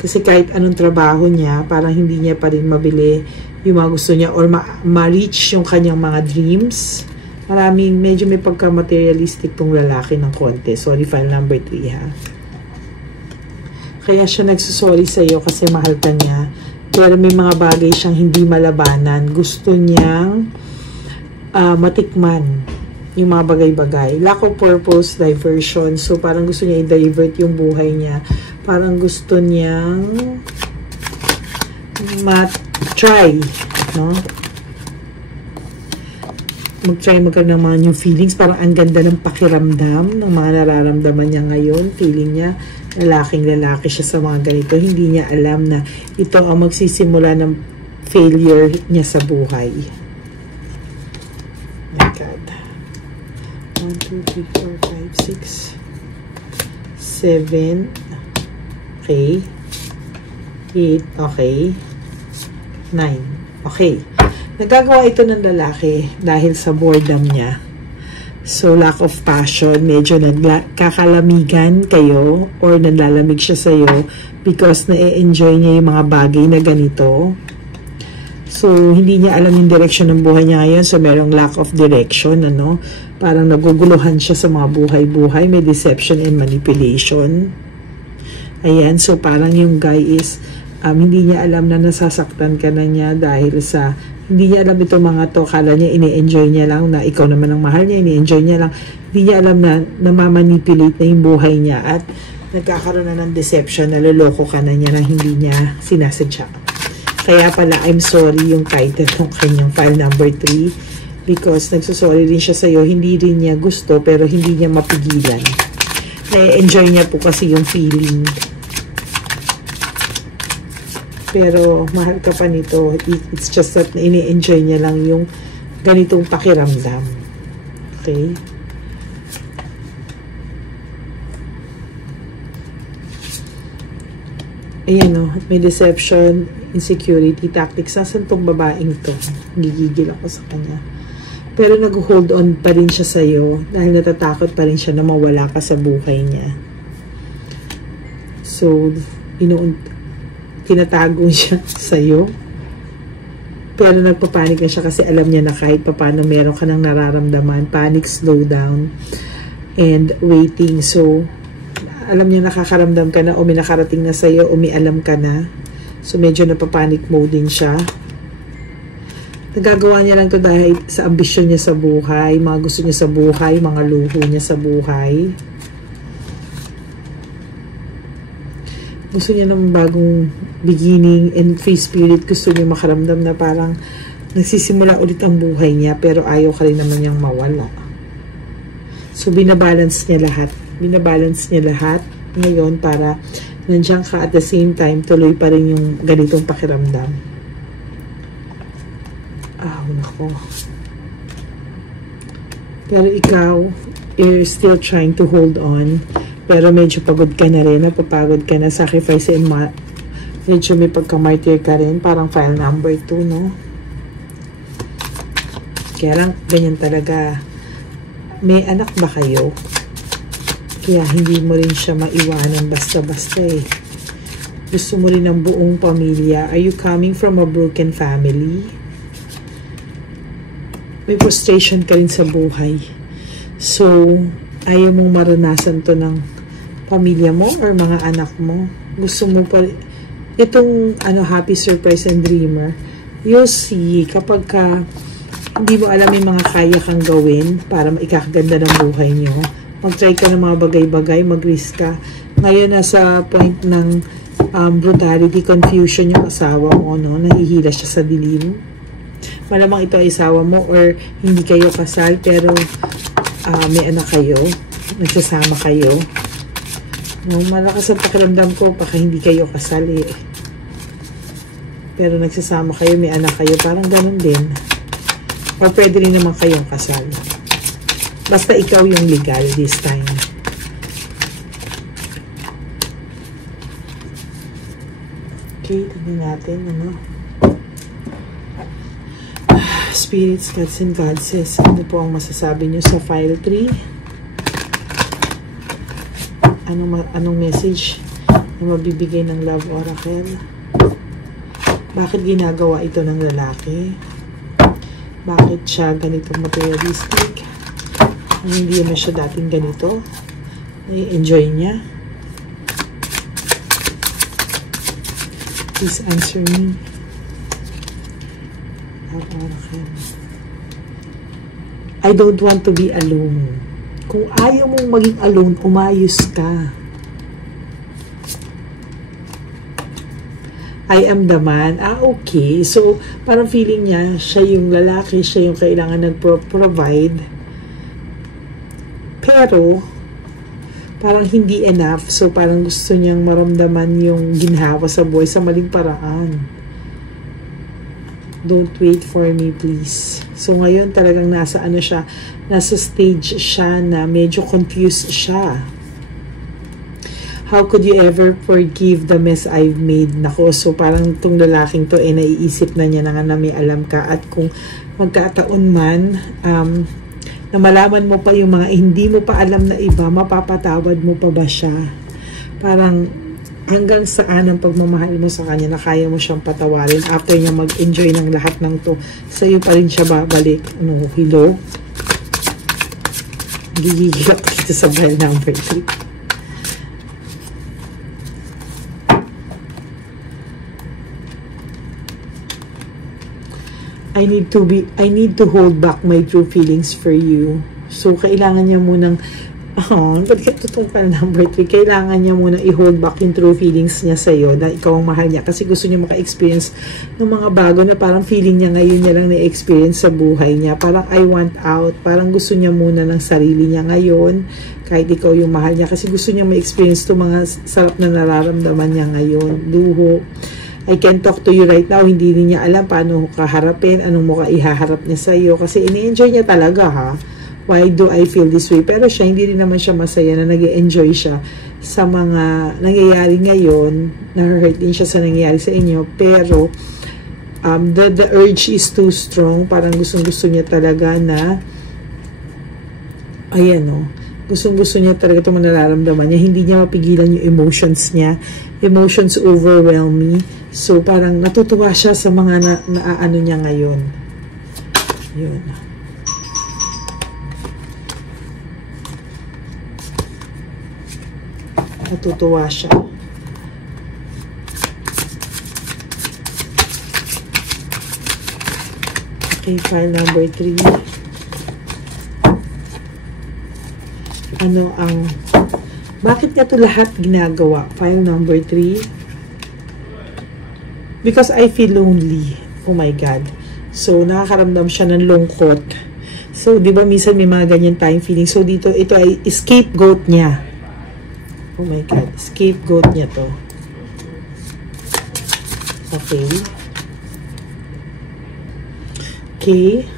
Kasi kahit anong trabaho niya, parang hindi niya pa rin mabili yung mga gusto niya or ma-reach yung kanyang mga dreams. Medyo may pagka-materialistic tong lalaki ng konti. Sorry, file number 3 ha. Kaya siya nagsusorry sa'yo kasi mahal ka niya. Pero may mga bagay siyang hindi malabanan. Gusto niyang matikman yung mga bagay-bagay. Lack of purpose, diversion. So, parang gusto niya i-divert yung buhay niya. Parang gusto niyang try, no? Mag-try magkaroon ng mga new feelings. Parang ang ganda ng pakiramdam ng mga nararamdaman niya ngayon. Feeling niya, lalaking-lalaki siya sa mga ganito. Hindi niya alam na ito ang magsisimula ng failure niya sa buhay. My God. 1, 2, 3, 4, 5, 6, 7. Okay. 8. Okay. 9. Okay. Nagagawa ito ng lalaki dahil sa boredom niya. So, lack of passion. Medyo nagkakalamigan kayo or nalalamig siya sa'yo because na-enjoy niya yung mga bagay na ganito. So, hindi niya alam yung direction ng buhay niya ngayon. So, merong lack of direction, ano? Parang naguguluhan siya sa mga buhay-buhay. May deception and manipulation. Ayan. So, parang yung guy is hindi niya alam na nasasaktan ka na niya dahil sa hindi niya alam itong mga to. Kala niya, ini-enjoy niya lang na ikaw naman ang mahal niya. Ini-enjoy niya lang. Hindi niya alam na namamanipulate na yung buhay niya at nagkakaroon na ng deception. Naloloko ka na niya na hindi niya sinasadya. Kaya pala, I'm sorry yung title ng kanyang file number 3 because nagsusorry rin siya sa'yo. Hindi rin niya gusto pero hindi niya mapigilan. Na-enjoy niya po kasi yung feeling. Pero mahal ka pa nito. It's just that ini-enjoy niya lang yung ganitong pakiramdam. Okay? Ayan o. May deception, insecurity, tactics. Nasaan tong babaeng to? Gigigil ako sa kanya. Pero nag-hold on pa rin siya sa'yo dahil natatakot pa rin siya na mawala ka sa buhay niya. So, tinatago siya sa'yo. Pero nagpapanik na siya kasi alam niya na kahit paano meron ka ng nararamdaman. Panic, slow down, and waiting. So, alam niya nakakaramdam ka na o may nakarating na sa'yo o may alam ka na. So, medyo napapanic mode din siya. Nagagawa niya lang to dahil sa ambisyon niya sa buhay, mga gusto niya sa buhay, mga luho niya sa buhay. Gusto niya ng bagong beginning and free spirit. Gusto niya makaramdam na parang nagsisimula ulit ang buhay niya pero ayaw ka rin naman niyang mawala. So, binabalance niya lahat. Binabalance niya lahat ngayon para nandiyan ka at the same time tuloy pa rin yung ganitong pakiramdam. Nako. Pero ikaw, you're still trying to hold on. Pero medyo pagod ka na rin, napapagod ka na, sacrifice and medyo may pagka-martyr ka rin, parang file number 2, no? Kaya lang, ganyan talaga. May anak ba kayo? Kaya hindi mo rin siya maiwanan basta-basta eh. Gusto mo rin ng buong pamilya. Are you coming from a broken family? May frustration ka rin sa buhay. So, ayaw mong maranasan to ng pamilya mo or mga anak mo. Gusto mo pa itong happy surprise and dreamer. You'll see kapag hindi mo alam yung mga kaya kang gawin para maikakaganda ng buhay nyo. Mag-try ka ng mga bagay-bagay, mag-risk ka. Ngayon nasa point ng brutality, confusion yung asawa mo, no? Nahihila siya sa dilim. Malamang ito ay asawa mo or hindi kayo kasal pero may anak kayo, nagsasama kayo. No, malakas ang pakiramdam ko baka hindi kayo kasal eh. Pero nagsasama kayo, may anak kayo, parang ganun din. O pwede rin naman kayong kasal. Basta ikaw yung legal this time. Okay, tignan natin, Spirits, gods, and goddesses. Ano po ang masasabi nyo sa file 3? Anong message na mabibigay ng Love Oracle. Bakit ginagawa ito ng lalaki? Bakit siya ganito materialistic? Hindi naman siya dating ganito. Nai-enjoy niya. Please answer me. I don't want to be alone. Kung ayaw mong maging alone, umayos ka. I am the man. Okay. So, parang feeling niya, siya yung lalaki, siya yung kailangan nag-provide. Pero, parang hindi enough. So, parang gusto niyang maramdaman yung ginhawa sa buhay sa maling paraan. Don't wait for me, please. So, ngayon talagang nasa ano siya, nasa stage siya na medyo confused siya. How could you ever forgive the mess I've made? Nako, so parang itong lalaking to, naiisip na niya na nga na may alam ka. At kung magkataon man, na malaman mo pa yung mga hindi mo pa alam na iba, mapapatawad mo pa ba siya? Parang hanggang saan ang pagmamahal mo sa kanya na kaya mo siyang patawarin after niya mag-enjoy ng lahat ng to, sa'yo pa rin siya babalik. Ano, hello? Gigigil ako dito sa file number 3. I need to hold back my true feelings for you. So, kailangan niya munang, ba't itong file number 3? Kailangan niya munang i-hold back yung true feelings niya sa'yo na ikaw ang mahal niya. Kasi gusto niya maka-experience ng mga bago na parang feeling niya ngayon niya lang na-experience sa buhay niya. Parang I want out. Parang gusto niya muna ng sarili niya ngayon. Kahit ikaw yung mahal niya. Kasi gusto niya ma-experience itong mga sarap na nararamdaman niya ngayon. Luho. I can talk to you right now, hindi rin niya alam paano ka harapin, anong mukha ihaharap niya sa'yo. Kasi ini-enjoy niya talaga, ha? Why do I feel this way? Pero siya, hindi rin naman siya masaya na nag-enjoy siya sa mga nangyayari ngayon. Na-hurt din siya sa nangyayari sa inyo. Pero, the urge is too strong. Parang gustong-gusto niya talaga na, ayan, no? Gustong-gusto niya talaga ito nararamdaman niya. Hindi niya mapigilan yung emotions niya. Emotions overwhelm me. So, parang natutuwa siya sa mga naaano niya ngayon. Yun. Natutuwa siya. Okay, file number 3. Ano ang... Bakit nga ito lahat ginagawa? File number 3. Because I feel lonely. Oh my God. So, nakakaramdam siya ng lungkot. So, di ba minsan may mga ganyan tayong feeling. So, dito, ito ay scapegoat niya. Oh my God. Scapegoat niya to. Okay. Okay.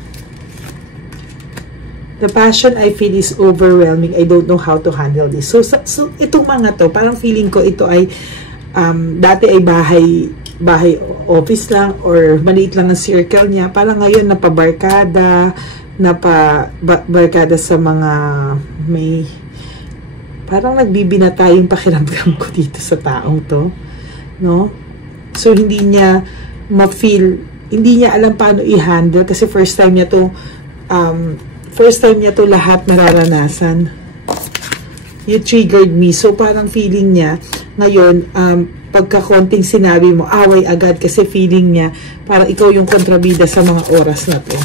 The passion I feel is overwhelming. I don't know how to handle this. So itong mga to, parang feeling ko ito ay dati ay bahay office lang or maliit lang ang circle niya. Parang ngayon napabarkada sa mga may parang nagbibinata yung pakiramdam ko dito sa taong to, no? So hindi niya ma-feel, hindi niya alam paano i-handle kasi first time niya to lahat nararanasan. You triggered me. So, parang feeling niya, ngayon, pagka konting sinabi mo, away agad kasi feeling niya, parang ikaw yung kontrabida sa mga oras na to.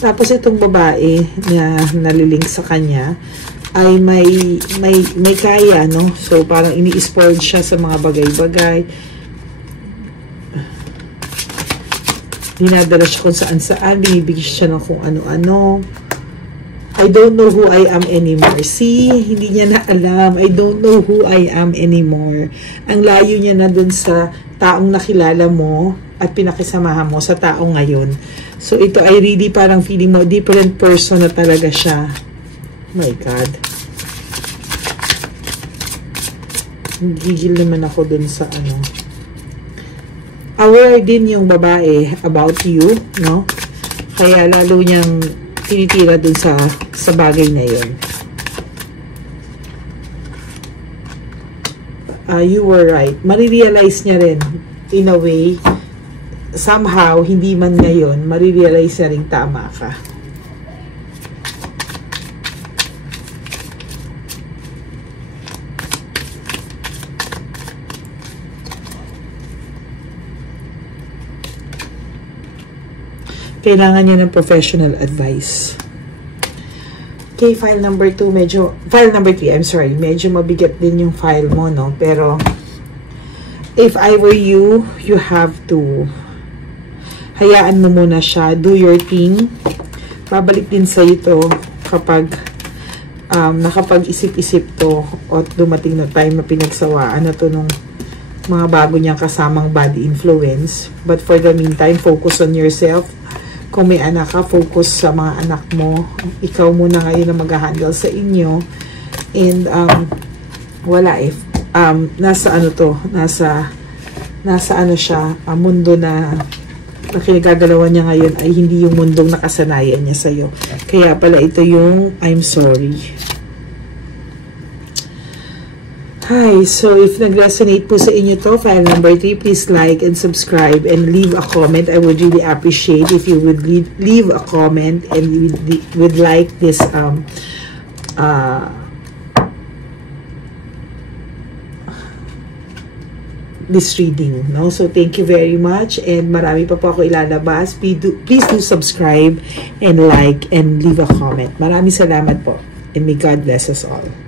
Tapos, itong babae na nalilink sa kanya, ay may kaya, no? So, parang ini-spoiled siya sa mga bagay-bagay. Dinadala siya kung saan-saan, binibigyan siya ng kung ano-ano. I don't know who I am anymore. See, hindi niya na alam. I don't know who I am anymore. Ang layo niya na dun sa taong nakilala mo at pinakisamahan mo sa taong ngayon. So, ito ay really parang feeling mo, different person na talaga siya. Oh my God. Gigil naman ako dun sa ano. Aware din yung babae about you, no? Kaya lalo niyang tinitira dun sa bagay na yun. You were right. Marirealize niya rin, in a way, somehow, hindi man ngayon, marirealize na rin tama ka. Kailangan niya ng professional advice. Okay, file number 2, file number 3, I'm sorry, medyo mabigat din yung file mo, no? Pero, if I were you, you have to, hayaan mo muna siya, do your thing. Pabalik din sa ito kapag nakapag-isip-isip to o dumating na time na pinagsawaan na to nung mga bago niyang kasamang bad influence. But for the meantime, focus on yourself. Kung may anak ka, focus sa mga anak mo. Ikaw muna ngayon na mag-handle sa inyo. And, wala eh. Nasa ano to, nasa ano siya, mundo na kinagagalawan niya ngayon ay hindi yung mundong nakasanayan niya sa'yo. Kaya pala ito yung I'm sorry. Hi, so if nag-resonate po sa inyo to, file number 3, please like and subscribe and leave a comment. I would really appreciate if you would leave a comment and you would like this this reading, no? So thank you very much, and marami pa po ako ilalabas. Please do subscribe and like and leave a comment. Maraming salamat po, and may God bless us all.